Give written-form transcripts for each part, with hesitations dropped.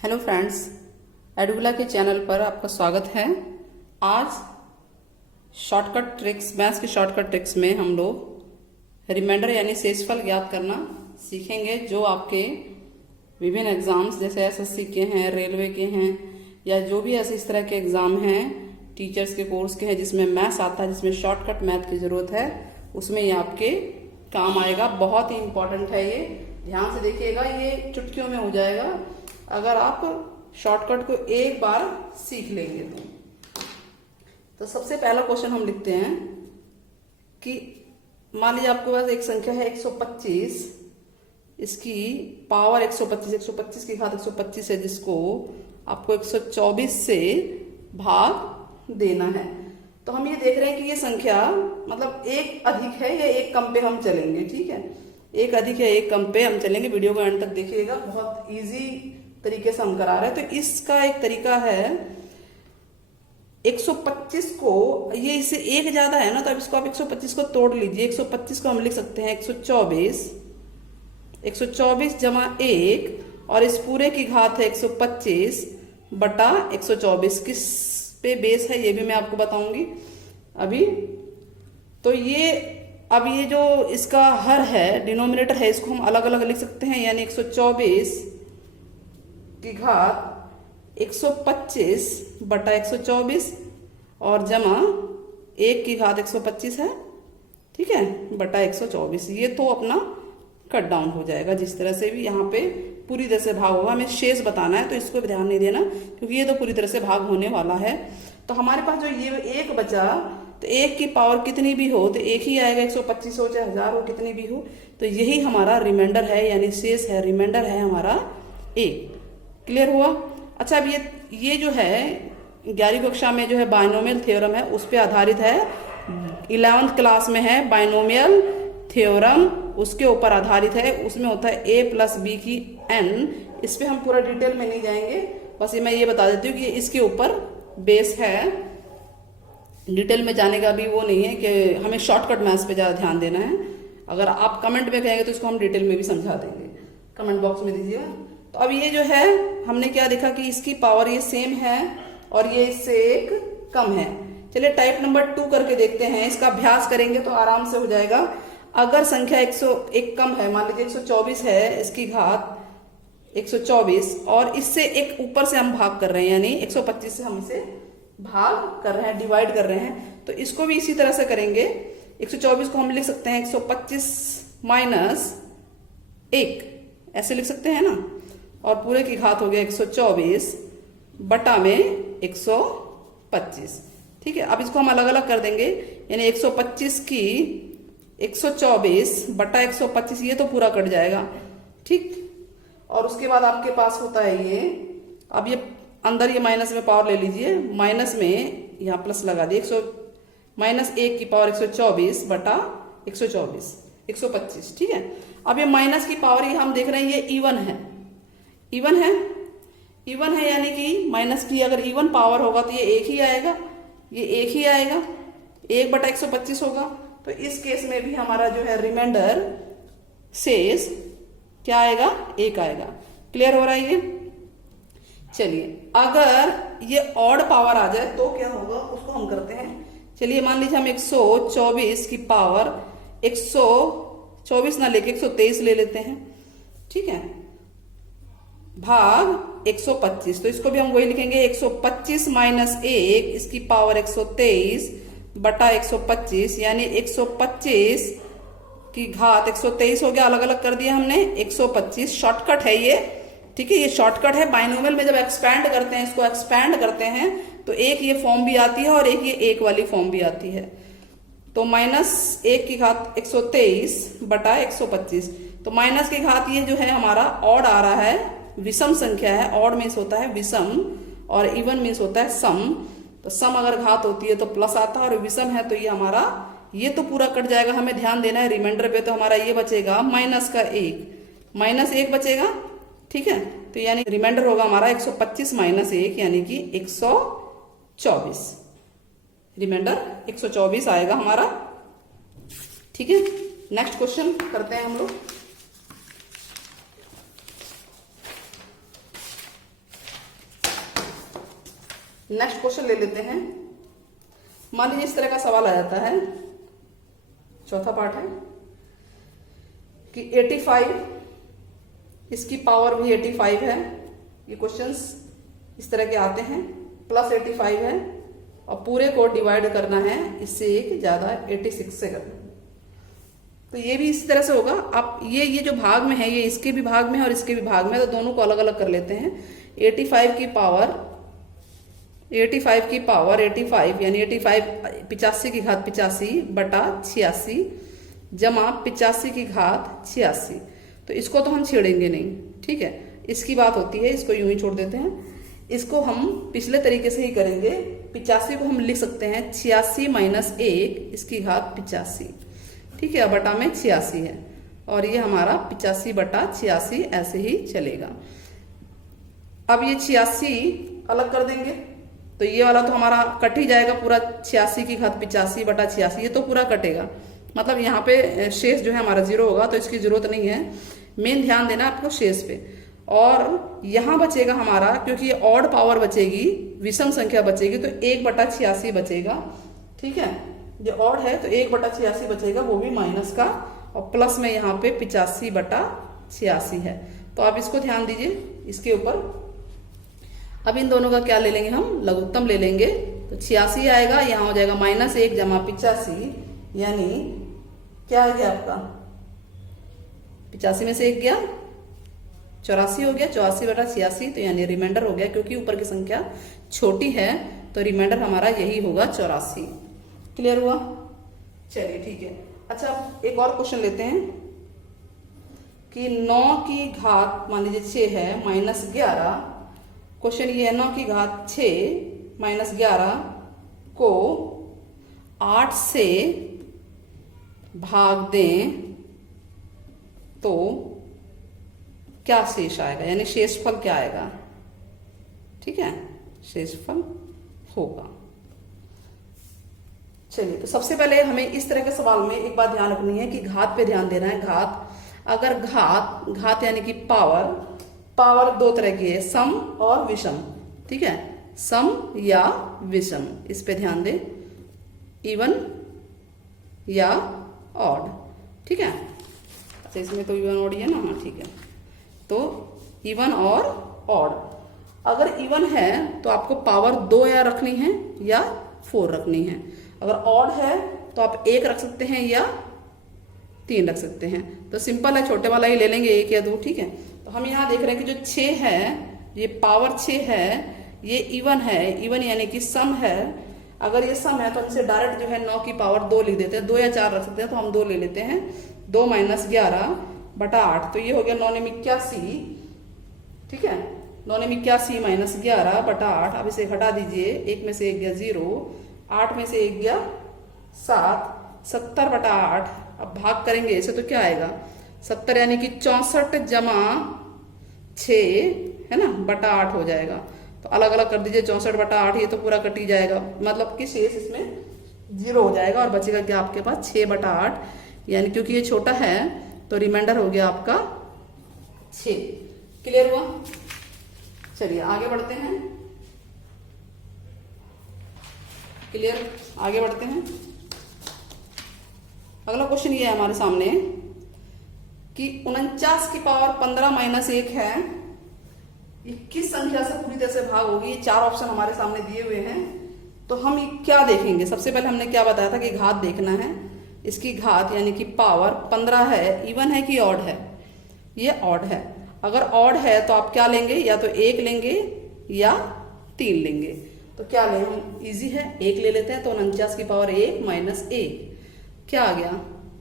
Hello friends, एडुला के channel पर आपका स्वागत है। आज शॉर्टकट ट्रिक्स, मैथ्स की शॉर्टकट ट्रिक्स में हम लोग रिमाइंडर यानी शेषफल ज्ञात करना सीखेंगे, जो आपके विभिन्न एग्जाम्स जैसे एसएससी के हैं, रेलवे के हैं, या जो भी ऐसे इस तरह के एग्जाम हैं, टीचर्स के कोर्स के हैं जिसमें मैथ्स आता है, जिसमें शॉर्टकट मैथ की जरूरत है, उसमें ये आपके काम आएगा। बहुत ही इंपॉर्टेंट है, ये ध्यान से देखिएगा, ये चुटकियों में हो जाएगा अगर आप शॉर्टकट को एक बार सीख लेंगे तो सबसे पहला क्वेश्चन हम लिखते हैं कि मान लीजिए आपके पास एक संख्या है 125, इसकी पावर 125 की घात 125 है, जिसको आपको 124 से भाग देना है। तो हम ये देख रहे हैं कि ये संख्या मतलब एक अधिक है या एक कम पे हम चलेंगे। ठीक है, एक अधिक है एक कम पे हम चलेंगे। वीडियो को एंड तक देखिएगा, बहुत इजी तरीके से हम करा रहे हैं। तो इसका एक तरीका है, 125 को, ये इससे एक ज्यादा है ना, तो अब इसको आप 125 को तोड़ लीजिए। 125 को हम लिख सकते हैं 124 जमा 1, और इस पूरे की घात है 125 बटा 124। किस पे बेस है ये भी मैं आपको बताऊंगी अभी। तो ये अब ये जो इसका हर है, डिनोमिनेटर है, इसको हम अलग अलग लिख सकते हैं, यानी 124 की घात 125 बटा 124 और जमा 1 की घात 125 है, ठीक है, बटा 124। ये तो अपना कट डाउन हो जाएगा जिस तरह से भी। यहाँ पे पूरी तरह से भाग होगा, हमें शेष बताना है तो इसको भी ध्यान नहीं देना, क्योंकि ये तो पूरी तरह से भाग होने वाला है। तो हमारे पास जो ये एक बचा, तो एक की पावर कितनी भी हो तो एक ही आएगा, 125 हो चाहे 1000 हो, कितनी भी हो, तो यही हमारा रिमाइंडर है, यानी शेष है, रिमाइंडर है हमारा एक। क्लियर हुआ? अच्छा, अब ये जो है 11वीं कक्षा में जो है बायनोमियल थ्योरम है, उस पर आधारित है। 11th क्लास में है बायनोमियल थ्योरम, उसके ऊपर आधारित है। उसमें होता है a प्लस बी की n। इस पे हम पूरा डिटेल में नहीं जाएंगे, बस मैं ये बता देती हूँ कि इसके ऊपर बेस है। डिटेल में जाने का भी वो नहीं है कि हमें शॉर्टकट मैथ्स पे ज़्यादा ध्यान देना है। अगर आप कमेंट में कहेंगे तो इसको हम डिटेल में भी समझा देंगे, कमेंट बॉक्स में दीजिएगा। तो अब ये जो है हमने क्या देखा कि इसकी पावर ये सेम है और ये इससे एक कम है। चलिए टाइप नंबर 2 करके देखते हैं, इसका अभ्यास करेंगे तो आराम से हो जाएगा। अगर संख्या 101 कम है, मान लीजिए 124 है, इसकी घात 124, और इससे एक ऊपर से हम भाग कर रहे हैं, यानी 125 से हम इसे भाग कर रहे हैं, डिवाइड कर रहे हैं, तो इसको भी इसी तरह से करेंगे। 124 को हम लिख सकते हैं 125 माइनस 1, ऐसे लिख सकते हैं ना, और पूरे की घात हो गया 124 बटा में 125। ठीक है, अब इसको हम अलग अलग कर देंगे, यानी 125 की 124 बटा 125, ये तो पूरा कट जाएगा। ठीक, और उसके बाद आपके पास होता है ये, अब ये अंदर ये माइनस में पावर ले लीजिए, माइनस में यहाँ प्लस लगा दिए, माइनस 1 की पावर 124 बटा 125। ठीक है, अब ये माइनस की पावर ये हम देख रहे हैं, ये इवन है, इवन है, यानी कि माइनस की अगर इवन पावर होगा तो ये एक ही आएगा, ये एक ही आएगा, 1 बटा 125 होगा। तो इस केस में भी हमारा जो है रिमाइंडर शेष क्या आएगा, 1 आएगा। क्लियर हो रहा है ये? चलिए, अगर ये ऑड पावर आ जाए तो क्या होगा, उसको हम करते हैं। चलिए मान लीजिए हम 124 की पावर 124 ना लेके 123 ले लेते हैं, ठीक है, भाग 125। तो इसको भी हम वही लिखेंगे, 125 माइनस 1, इसकी पावर 123 बटा 125, यानी 125 की घात 123 हो गया, अलग अलग कर दिया हमने 125। शॉर्टकट है ये, ठीक है, ये शॉर्टकट है। बाइनोमियल में जब एक्सपैंड करते हैं, इसको एक्सपैंड करते हैं, तो एक ये फॉर्म भी आती है और एक ये एक वाली फॉर्म भी आती है। तो माइनस 1 की घात 123 बटा 125, तो माइनस की घात ये जो है हमारा ऑड आ रहा है, विषम संख्या है। ऑड मीन्स होता है विषम और इवन मीन्स होता है सम। तो सम अगर घात होती है तो प्लस आता है, और विषम है तो ये हमारा ये तो पूरा कट जाएगा। हमें ध्यान देना है रिमाइंडर पे, तो हमारा ये बचेगा माइनस का 1 बचेगा। ठीक है, तो यानी रिमाइंडर होगा हमारा 125 माइनस 1, यानी कि 124। रिमाइंडर 124 आएगा हमारा। ठीक है, नेक्स्ट क्वेश्चन करते हैं हम लोग। नेक्स्ट क्वेश्चन ले लेते हैं। मान लीजिए इस तरह का सवाल आ जाता है, चौथा पार्ट है कि 85, इसकी पावर भी 85 है। ये क्वेश्चंस इस तरह के आते हैं, प्लस 85 है और पूरे को डिवाइड करना है इससे एक ज्यादा 86 से करना। तो ये भी इसी तरह से होगा। आप ये जो भाग में है ये इसके भी भाग में है और इसके भी भाग में है, तो दोनों को अलग अलग कर लेते हैं। 85 की पावर 85 यानी 85 की घात 85 बटा 86 जमा 85 की घात 86। तो इसको तो हम छेड़ेंगे नहीं, ठीक है, इसकी बात होती है, इसको यूं ही छोड़ देते हैं। इसको हम पिछले तरीके से ही करेंगे। 85 को हम लिख सकते हैं 86 माइनस 1 इसकी घात 85, ठीक है, बटा में 86 है और ये हमारा 85 बटा 86 ऐसे ही चलेगा। अब ये 86 अलग कर देंगे तो ये वाला तो हमारा कट ही जाएगा पूरा, 86 की घात 85 बटा 86, ये तो पूरा कटेगा। मतलब यहाँ पे शेष जो है हमारा 0 होगा, तो इसकी जरूरत नहीं है। मेन ध्यान देना आपको शेष पे। और यहाँ बचेगा हमारा, क्योंकि ये ऑड पावर बचेगी, विषम संख्या बचेगी, तो 1 बटा 86 बचेगा, ठीक है। जो ऑड है तो 1 बटा 86 बचेगा, वो भी माइनस का, और प्लस में यहाँ पे 85 बटा 86 है। तो आप इसको ध्यान दीजिए इसके ऊपर। अब इन दोनों का क्या ले लेंगे हम, लघुत्तम ले लेंगे। तो 86 आएगा, यहाँ हो जाएगा -1 जमा 85, यानी क्या आ गया आपका, 85 में से 1 गया 84 हो गया, 84 बटा 86, तो यानी रिमाइंडर हो गया। क्योंकि ऊपर की संख्या छोटी है तो रिमाइंडर हमारा यही होगा 84। क्लियर हुआ? चलिए ठीक है। अच्छा एक और क्वेश्चन लेते हैं कि 9 की घात मान लीजिए 6 है -11। क्वेश्चन ये है 9 की घात 6 -11 को 8 से भाग दें तो क्या शेष आएगा, यानी शेषफल क्या आएगा, ठीक है, शेषफल होगा। चलिए तो सबसे पहले हमें इस तरह के सवाल में एक बात ध्यान रखनी है कि घात पे ध्यान देना है। घात, अगर घात यानी कि पावर 2 तरह की है, सम और विषम, ठीक है, सम या विषम, इस पे ध्यान दें, इवन या ऑड, ठीक है। अच्छा इसमें तो इवन ऑड ही है ना, हाँ ठीक है। तो इवन और ऑड, अगर इवन है तो आपको पावर 2 या रखनी है या 4 रखनी है। अगर ऑड है तो आप 1 रख सकते हैं या 3 रख सकते हैं। तो सिंपल है, छोटे वाला ही ले लेंगे, 1 या 2, ठीक है। तो हम यहाँ देख रहे हैं कि जो 6 है, ये पावर 6 है, ये इवन है, इवन यानी कि सम है। अगर ये सम है तो हमसे डायरेक्ट जो है 9 की पावर 2 लिख देते हैं, 2 या 4 रख सकते हैं, तो हम 2 ले लेते हैं। 2 - 11 बटा 8, तो ये हो गया 9 ने 81, ठीक है, 9 ने 81 - 11 बटा 8। अब इसे घटा दीजिए, 1 में से 1 गया 0, 8 में से 1 गया 7, 70 बटा 8। अब भाग करेंगे इसे तो क्या आएगा, 70 यानी कि 64 जमा 6 है ना बटा 8 हो जाएगा। तो अलग अलग कर दीजिए, 64 बटा 8, ये तो पूरा कट ही जाएगा, मतलब कि शेष इसमें 0 हो जाएगा और बचेगा क्या आपके पास 6 बटा 8, यानी क्योंकि ये छोटा है तो रिमाइंडर हो गया आपका 6। क्लियर हुआ? चलिए आगे बढ़ते हैं। क्लियर, आगे बढ़ते हैं। अगला क्वेश्चन ये है हमारे सामने कि 49 की पावर 15 - 1 है, ये किस संख्या से पूरी तरह से भाग होगी। ये 4 ऑप्शन हमारे सामने दिए हुए हैं। तो हम क्या देखेंगे, सबसे पहले हमने क्या बताया था कि घात देखना है। इसकी घात यानी कि पावर 15 है, इवन है कि ऑड है, ये ऑड है। अगर ऑड है तो आप क्या लेंगे, या तो 1 लेंगे या 3 लेंगे। तो क्या लें हम, इजी है, 1 ले लेते हैं। तो 49 की पावर 1 माइनस 1 क्या आ गया,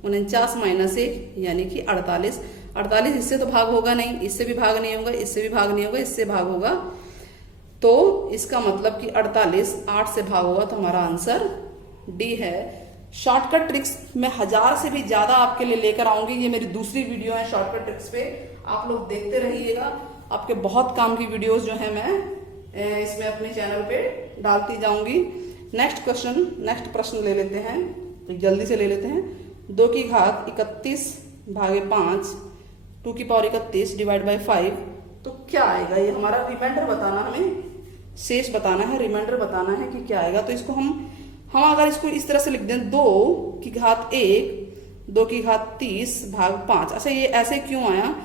49 - 1 यानी कि 48। 48 इससे तो भाग होगा नहीं, इससे भी भाग नहीं होगा, इससे भी भाग नहीं होगा, इससे भाग होगा। तो इसका मतलब कि 48 8 से भाग होगा, तो हमारा आंसर डी है। शॉर्टकट ट्रिक्स मैं 1000 से भी ज्यादा आपके लिए लेकर आऊंगी। ये मेरी दूसरी वीडियो है शॉर्टकट ट्रिक्स पे, आप लोग देखते रहिएगा। आपके बहुत काम की वीडियोस जो है मैं इसमें अपने चैनल पे डालती जाऊंगी। नेक्स्ट प्रश्न ले लेते हैं, तो जल्दी से ले लेते हैं। 2 की घात 31 भागे 5, 2 की पावर 31 डिवाइड बाई 5, तो क्या आएगा, ये हमारा रिमाइंडर बताना हमें शेष बताना है, रिमाइंडर बताना है कि क्या आएगा। तो इसको हम अगर इसको इस तरह से लिख दें 2 की घात 1 2 की घात 30 भाग 5। अच्छा, ये ऐसे क्यों आया?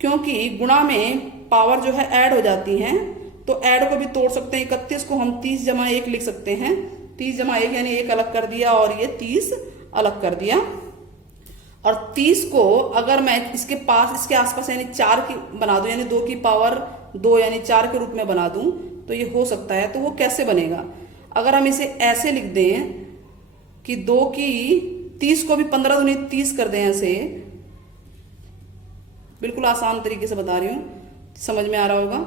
क्योंकि गुणा में पावर जो है ऐड हो जाती हैं, तो ऐड को भी तोड़ सकते हैं। 31 को हम 30 जमा 1 लिख सकते हैं। 30 जमा 1 यानी 1 अलग कर दिया और ये 30 अलग कर दिया। और 30 को अगर मैं इसके पास इसके आसपास यानी 4 की बना दूं, यानी 2 की पावर 2 यानी 4 के रूप में बना दूं, तो ये हो सकता है। तो वो कैसे बनेगा? अगर हम इसे ऐसे लिख दें कि 2 की 30 को भी 15 दूनी 30 कर दें, ऐसे बिल्कुल आसान तरीके से बता रही हूं, समझ में आ रहा होगा।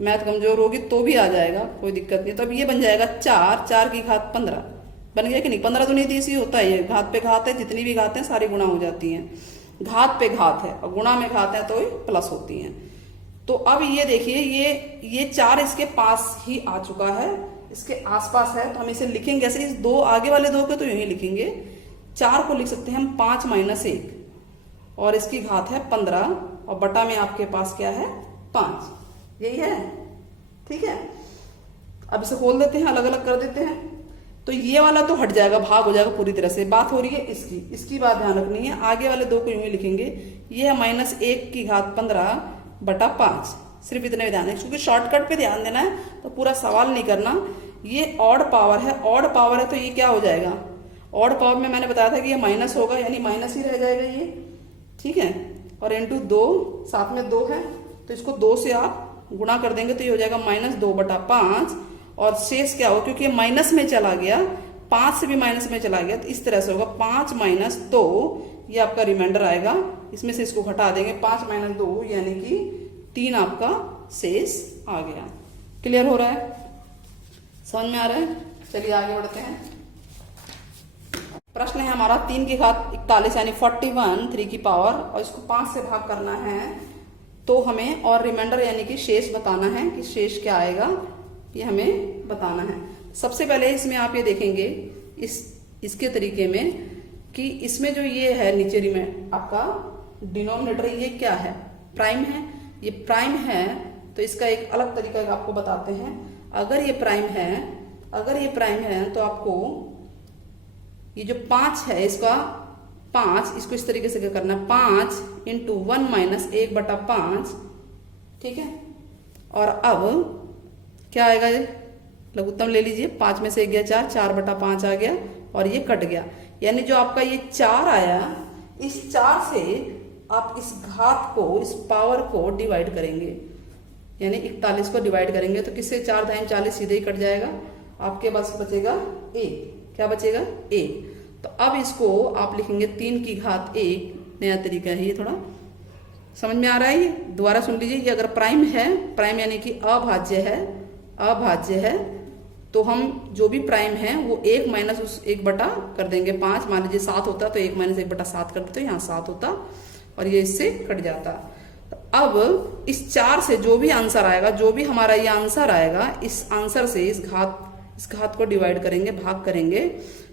मैथ कमजोर होगी तो भी आ जाएगा, कोई दिक्कत नहीं। तो अब ये बन जाएगा 4 की घात 15 बन गया कि नहीं? 15 दूनी 30 ही होता है, ये घात पे घात है, जितनी भी घात है सारी गुणा हो जाती हैं। घात पे घात है और गुणा में घात है तो प्लस होती हैं। तो अब ये देखिए, ये 4 इसके पास ही आ चुका है, इसके आसपास है। तो हम इसे लिखेंगे ऐसे, इस 2 आगे वाले 2 को तो यूं ही लिखेंगे। 4 को लिख सकते हैं हम 5 - 1 और इसकी घात है 15 और बटा में आपके पास क्या है? 5। यही है, ठीक है। अब इसे खोल देते हैं, अलग अलग कर देते हैं। तो ये वाला तो हट जाएगा, भाग हो जाएगा पूरी तरह से। बात हो रही है इसकी बात ध्यान रखनी है। आगे वाले 2 को यूं ही लिखेंगे। ये है -1 की घात 15 बटा 5। सिर्फ इतने ध्यान है, क्योंकि शॉर्टकट पे ध्यान देना है, तो पूरा सवाल नहीं करना। ये ऑड पावर है, ऑड पावर है तो ये क्या हो जाएगा? ऑड पावर में मैंने बताया था कि ये माइनस होगा, यानी माइनस ही रह जाएगा ये, ठीक है। और इंटू 2, साथ में 2 है तो इसको 2 से आप गुणा कर देंगे तो ये हो जाएगा -2 बटा 5। और शेष क्या होगा? क्योंकि ये माइनस में चला गया, 5 से भी माइनस में चला गया, तो इस तरह से होगा 5 - 2, ये आपका रिमाइंडर आएगा। इसमें से इसको घटा देंगे, 5 - 2 यानी कि 3 आपका शेष आ गया। क्लियर हो रहा है? समझ में आ रहा है? चलिए आगे बढ़ते हैं। प्रश्न है हमारा 3 की घात 41 यानी 41 3 की पावर, और इसको 5 से भाग करना है। तो हमें और रिमाइंडर यानी कि शेष बताना है कि शेष क्या आएगा, ये हमें बताना है। सबसे पहले इसमें आप ये देखेंगे इसके तरीके में कि इसमें जो ये है नीचे आपका डिनोमिनेटर, ये क्या है? प्राइम है। ये प्राइम है तो इसका एक अलग तरीका आपको बताते हैं। अगर ये प्राइम है तो आपको ये जो 5 है इसका 5, इसको इस तरीके से क्या करना है? 5 × 1 - 1 बटा 5, ठीक है। और अब क्या आएगा? ये लघुत्तम ले लीजिए, 5 में से 1 गया 4, 4 बटा 5 आ गया और ये कट गया। यानी जो आपका ये 4 आया, इस 4 से आप इस घात को, इस पावर को डिवाइड करेंगे, यानी 41 को डिवाइड करेंगे तो किससे? 4 × 40 सीधे ही कट जाएगा। आपके पास बचेगा 1। क्या बचेगा? 1। तो अब इसको आप लिखेंगे 3 की घात 1। नया तरीका है ये, थोड़ा समझ में आ रहा है? ये दोबारा सुन लीजिए। ये अगर प्राइम है, प्राइम यानी कि अभाज्य है, तो हम जो भी प्राइम है वो 1 माइनस उस 1 बटा कर देंगे 5। मान लीजिए 7 होता तो 1 - 1 बटा 7 कर देते, यहाँ 7 होता और ये इससे कट जाता। तो अब इस 4 से जो भी आंसर आएगा, जो भी हमारा ये आंसर आएगा, इस आंसर से इस घात को डिवाइड करेंगे, भाग करेंगे,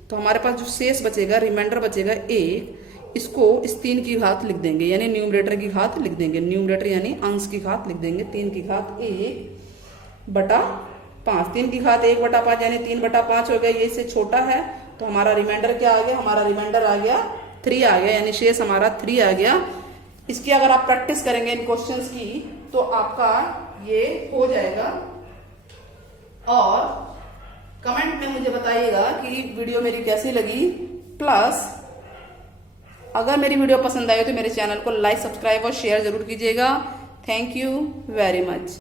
तो हमारे पास जो शेष बचेगा, रिमाइंडर बचेगा 1। इसको इस 3 की घात लिख देंगे, यानी न्यूमरेटर की घात लिख देंगे। न्यूमरेटर यानी अंश की घात लिख देंगे। 3 की घात 1 बटा 5। 3 की घात 1 बटा 5 यानी 3 बटा 5 हो गया। ये इससे छोटा है तो हमारा रिमाइंडर क्या आ गया? हमारा रिमाइंडर आ गया 3 आ गया, यानी शेष हमारा 3 आ गया। इसकी अगर आप प्रैक्टिस करेंगे इन क्वेश्चंस की तो आपका ये हो जाएगा। और कमेंट में मुझे बताइएगा कि वीडियो मेरी कैसी लगी। प्लस अगर मेरी वीडियो पसंद आई तो मेरे चैनल को लाइक, सब्सक्राइब और शेयर जरूर कीजिएगा। Thank you very much.